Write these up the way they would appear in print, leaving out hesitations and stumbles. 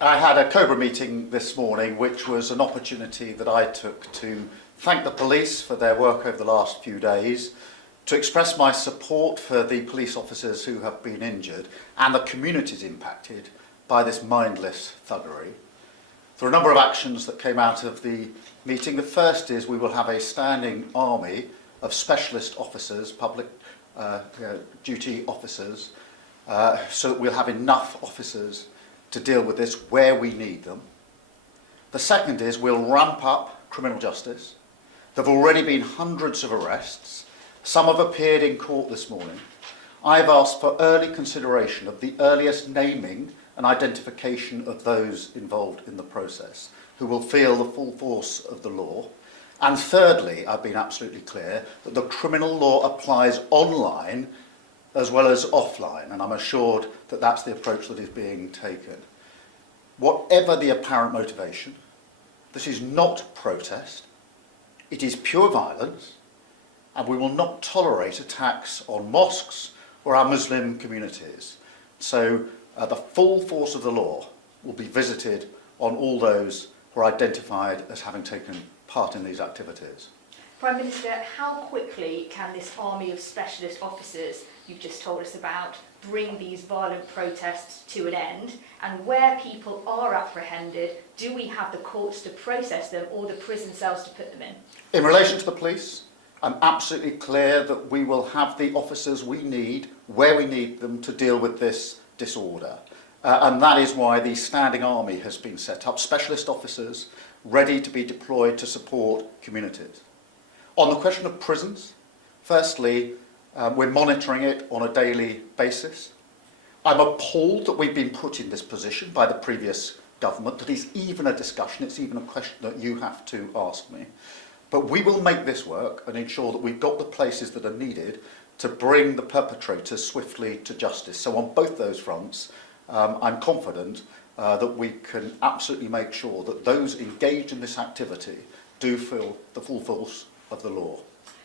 I had a Cobra meeting this morning, which was an opportunity that I took to thank the police for their work over the last few days, to express my support for the police officers who have been injured and the communities impacted by this mindless thuggery. There are a number of actions that came out of the meeting. The first is we will have a standing army of specialist officers, public duty officers, so that we'll have enough officers to deal with this where we need them. The second is we'll ramp up criminal justice. There have already been hundreds of arrests. Some have appeared in court this morning. I've asked for early consideration of the earliest naming and identification of those involved in the process, who will feel the full force of the law. And thirdly, I've been absolutely clear that the criminal law applies online as well as offline, and I'm assured that that's the approach that is being taken. Whatever the apparent motivation, this is not protest, it is pure violence, and we will not tolerate attacks on mosques or our Muslim communities. So the full force of the law will be visited on all those who are identified as having taken part in these activities. Prime Minister, how quickly can this army of specialist officers you've just told us about bring these violent protests to an end? And where people are apprehended, do we have the courts to process them or the prison cells to put them in? In relation to the police, I'm absolutely clear that we will have the officers we need, where we need them, to deal with this disorder. And that is why the standing army has been set up, specialist officers ready to be deployed to support communities. On the question of prisons, firstly, we're monitoring it on a daily basis. I'm appalled that we've been put in this position by the previous government. That is even a discussion, it's even a question that you have to ask me. But we will make this work and ensure that we've got the places that are needed to bring the perpetrators swiftly to justice. So on both those fronts, I'm confident that we can absolutely make sure that those engaged in this activity do feel the full force of the law.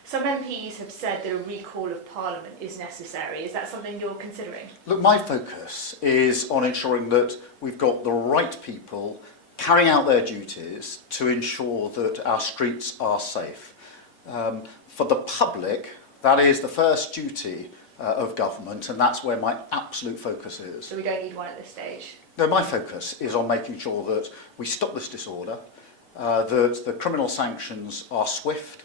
Some MPs have said that a recall of Parliament is necessary. Is that something you're considering? Look, my focus is on ensuring that we've got the right people carrying out their duties to ensure that our streets are safe. For the public, that is the first duty of government, and that's where my absolute focus is. So we don't need one at this stage? No, my focus is on making sure that we stop this disorder, that the criminal sanctions are swift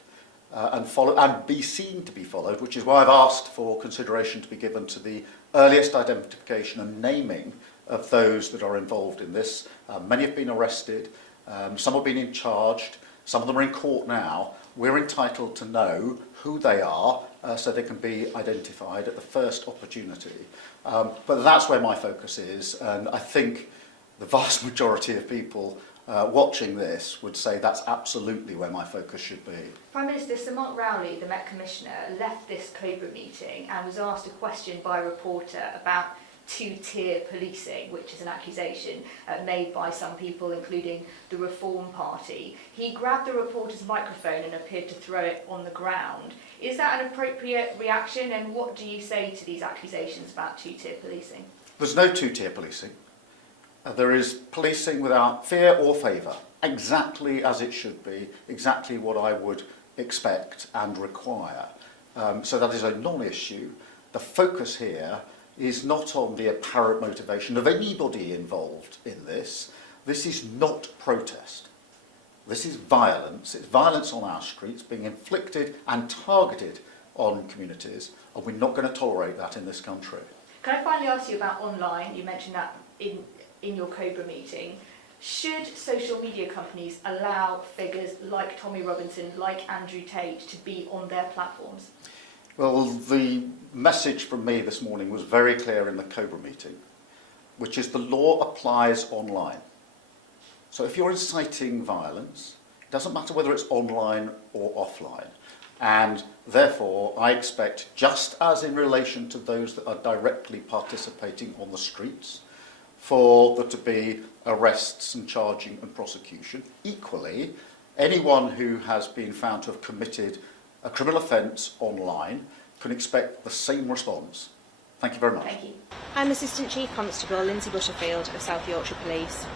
and be seen to be followed, which is why I've asked for consideration to be given to the earliest identification and naming of those that are involved in this. Many have been arrested, some have been charged, some of them are in court now. We're entitled to know who they are so they can be identified at the first opportunity. But that's where my focus is, and I think the vast majority of people watching this would say that's absolutely where my focus should be. Prime Minister, Sir Mark Rowley, the Met Commissioner, left this Cobra meeting and was asked a question by a reporter about two-tier policing, which is an accusation made by some people, including the Reform Party. He grabbed the reporter's microphone and appeared to throw it on the ground. Is that an appropriate reaction, and what do you say to these accusations about two-tier policing? There's no two-tier policing. There is policing without fear or favour, exactly as it should be, exactly what I would expect and require. So that is a non-issue. The focus here is not on the apparent motivation of anybody involved in this. This is not protest. This is violence. It's violence on our streets being inflicted and targeted on communities, and we're not going to tolerate that in this country. Can I finally ask you about online? You mentioned that in your Cobra meeting. Should social media companies allow figures like Tommy Robinson, like Andrew Tate, to be on their platforms? Well, the message from me this morning was very clear in the Cobra meeting, which is the law applies online. So if you're inciting violence, it doesn't matter whether it's online or offline. And therefore, I expect, just as in relation to those that are directly participating on the streets, for there to be arrests and charging and prosecution. Equally, anyone who has been found to have committed a criminal offence online can expect the same response Thank you very much. Thank you. I'm Assistant Chief Constable Lindsay Butterfield of South Yorkshire Police.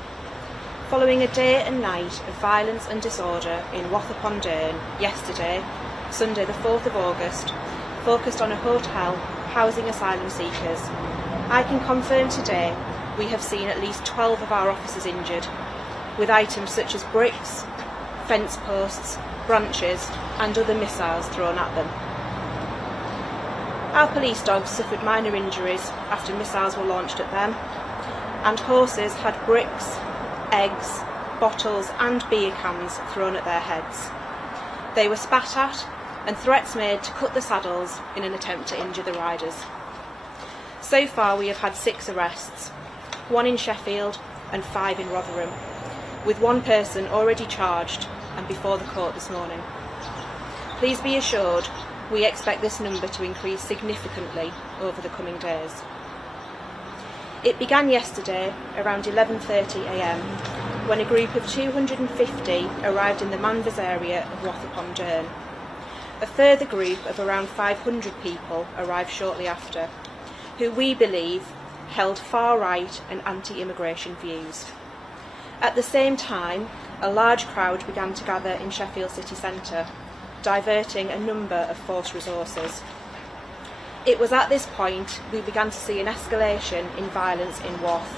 Following a day and night of violence and disorder in Wath-upon-Dearne yesterday, Sunday the 4th of August, focused on a hotel housing asylum seekers, I can confirm today we have seen at least 12 of our officers injured, with items such as bricks, fence posts, branches and other missiles thrown at them. Our police dogs suffered minor injuries after missiles were launched at them, and horses had bricks, eggs, bottles and beer cans thrown at their heads. They were spat at and threats made to cut the saddles in an attempt to injure the riders. So far we have had 6 arrests, 1 in Sheffield and 5 in Rotherham, with 1 person already charged and before the court this morning. Please be assured we expect this number to increase significantly over the coming days. It began yesterday around 11:30 a.m. when a group of 250 arrived in the Manvers area of Wath-upon-Dearne. A further group of around 500 people arrived shortly after, who we believe held far-right and anti-immigration views. At the same time, a large crowd began to gather in Sheffield city centre, diverting a number of force resources. It was at this point we began to see an escalation in violence in Wath.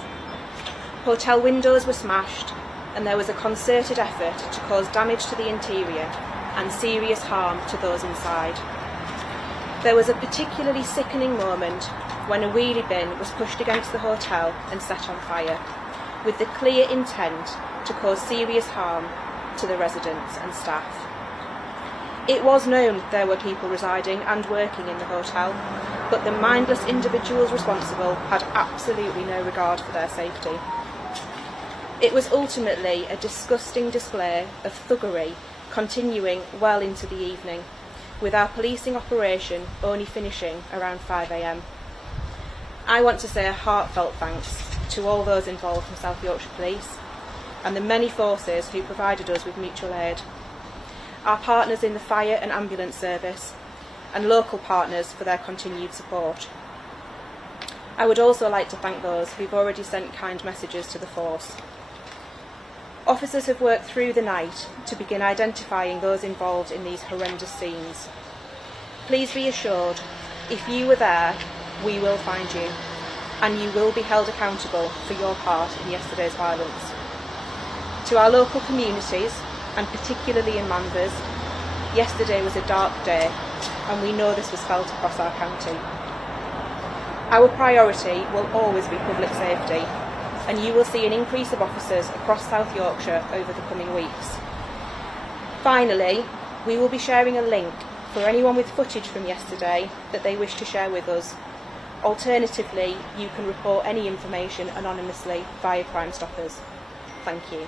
Hotel windows were smashed and there was a concerted effort to cause damage to the interior and serious harm to those inside. There was a particularly sickening moment when a wheelie bin was pushed against the hotel and set on fire, with the clear intent to cause serious harm to the residents and staff. It was known there were people residing and working in the hotel, but the mindless individuals responsible had absolutely no regard for their safety. It was ultimately a disgusting display of thuggery continuing well into the evening, with our policing operation only finishing around 5 a.m. I want to say a heartfelt thanks to all those involved from South Yorkshire Police and the many forces who provided us with mutual aid, our partners in the fire and ambulance service, and local partners for their continued support. I would also like to thank those who've already sent kind messages to the force. Officers have worked through the night to begin identifying those involved in these horrendous scenes. Please be assured, if you were there, we will find you, and you will be held accountable for your part in yesterday's violence. To our local communities, and particularly in Manvers, yesterday was a dark day, and we know this was felt across our county. Our priority will always be public safety, and you will see an increase of officers across South Yorkshire over the coming weeks. Finally, we will be sharing a link for anyone with footage from yesterday that they wish to share with us. Alternatively, you can report any information anonymously via Crime Stoppers. Thank you.